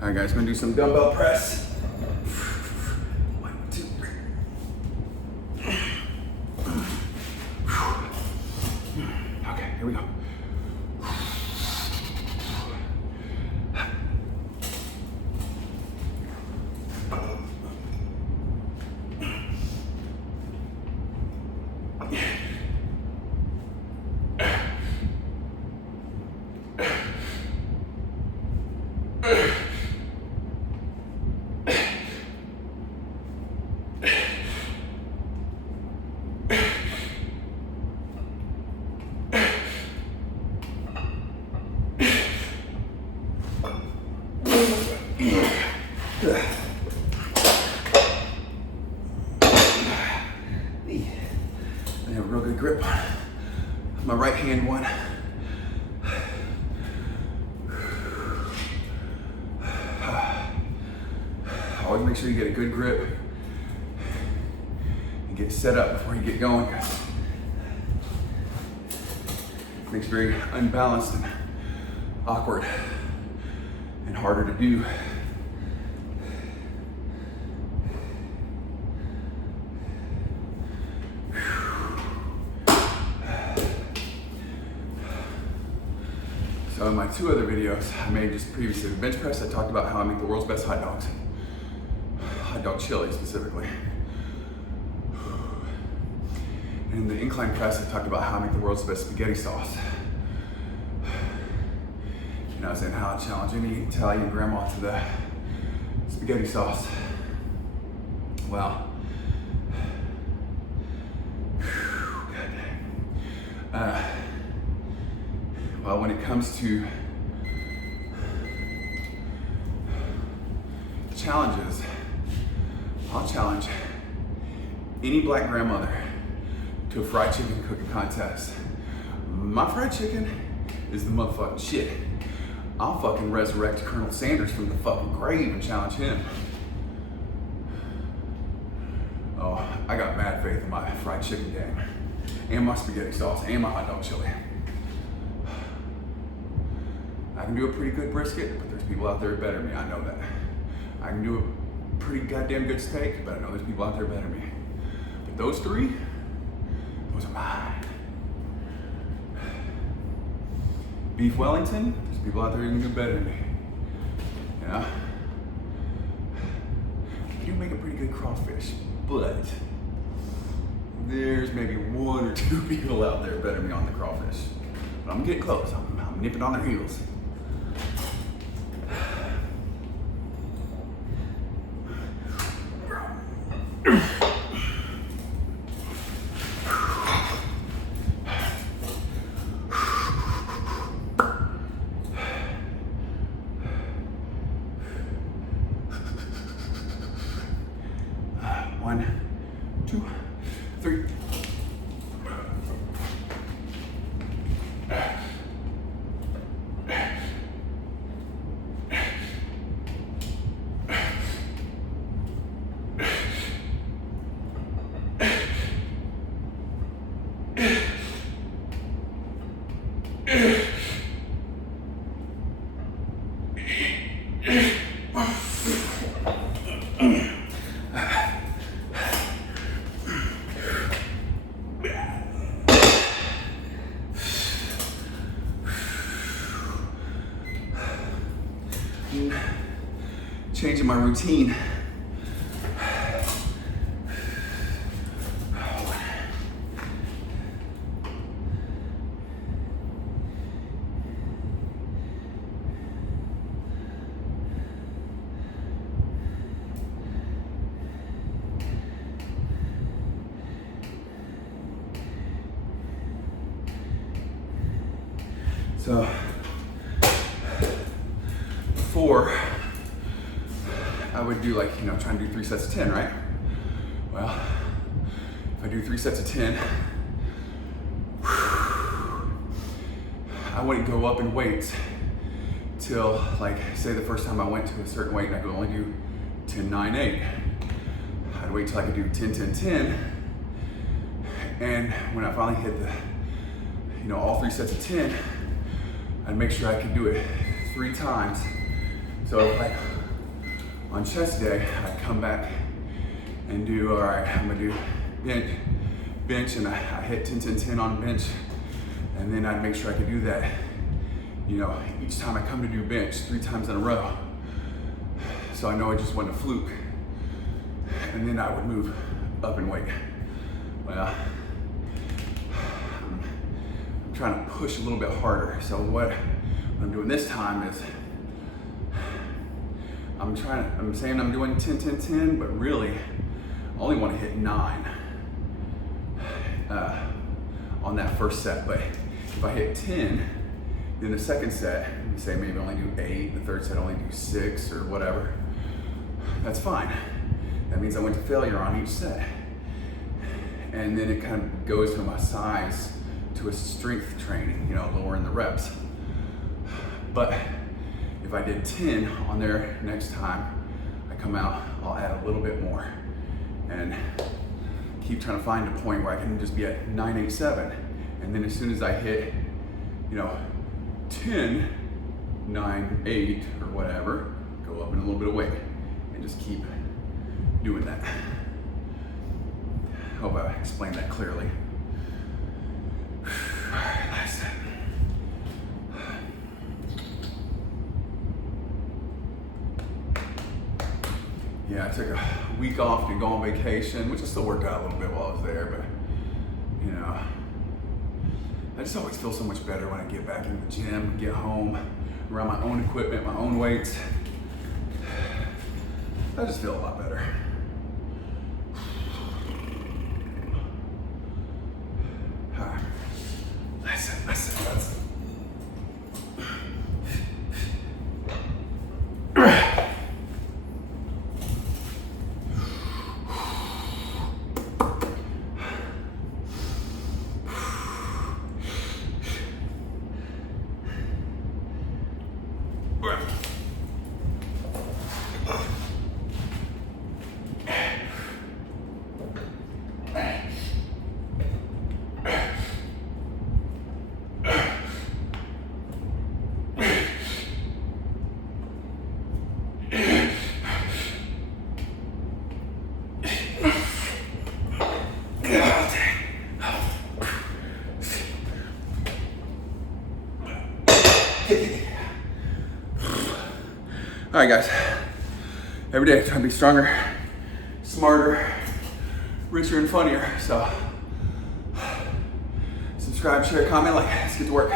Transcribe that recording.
All right, guys, gonna do some dumbbell press. 1, 2, 3. Okay, here we go. I have a real good grip on my right hand one. Always make sure you get a good grip and get set up before you get going. It makes it very unbalanced and awkward and harder to do. So in my 2 other videos I made just previously, the bench press, I talked about how I make the world's best hot dogs. Hot dog chili specifically. And in the incline press, I talked about how I make the world's best spaghetti sauce. And I was saying how I challenge any Italian grandma to the spaghetti sauce. Well, well, when it comes to challenges, I'll challenge any black grandmother to a fried chicken cooking contest. My fried chicken is the motherfucking shit. I'll fucking resurrect Colonel Sanders from the fucking grave and challenge him. Oh, I got mad faith in my fried chicken game, and my spaghetti sauce, and my hot dog chili. I can do a pretty good brisket, but there's people out there better than me, I know that. I can do a pretty goddamn good steak, but I know there's people out there better than me. But those 3, those are mine. Beef Wellington, there's people out there who can do better than me. You know? I do make a pretty good crawfish, but there's maybe 1 or 2 people out there better than me on the crawfish. But I'm getting close, I'm nipping on their heels. One, 2, 3. Changing my routine. So, before, I would do like, try and do 3 sets of 10, right? Well, if I do 3 sets of 10, I wouldn't go up in weights till, like, say the first time I went to a certain weight and I could only do 10, 9, 8. I'd wait till I could do 10, 10, 10. And when I finally hit all 3 sets of 10, I'd make sure I could do it 3 times So like on chest day, I come back and do, all right, I'm gonna do bench, and I hit 10, 10, 10 on bench. And then I'd make sure I could do that, you know, each time I come to do bench 3 times in a row. So I know it just wasn't a fluke. And then I would move up in weight. Well, I'm trying to push a little bit harder. So what I'm doing this time is I'm saying I'm doing 10, 10, 10, but really I only want to hit 9 on that first set. But if I hit 10, then the second set, say maybe only do 8, the third set only do 6 or whatever, that's fine. That means I went to failure on each set. And then it kind of goes from a size to a strength training, you know, lowering the reps. But if I did 10 on there next time I come out, I'll add a little bit more and keep trying to find a point where I can just be at 987. And then as soon as I hit, you know, 10, 9, 8 or whatever, go up in a little bit of weight and just keep doing that. Hope I explained that clearly. All right, last set. Yeah, I took a week off to go on vacation, which I still worked out a little bit while I was there, but you know, I just always feel so much better when I get back in the gym, get home, around my own equipment, my own weights. I just feel a lot better. All right, that's it. All right, guys. Every day I try to be stronger, smarter, richer, and funnier. So subscribe, share, comment, like. Let's get to work.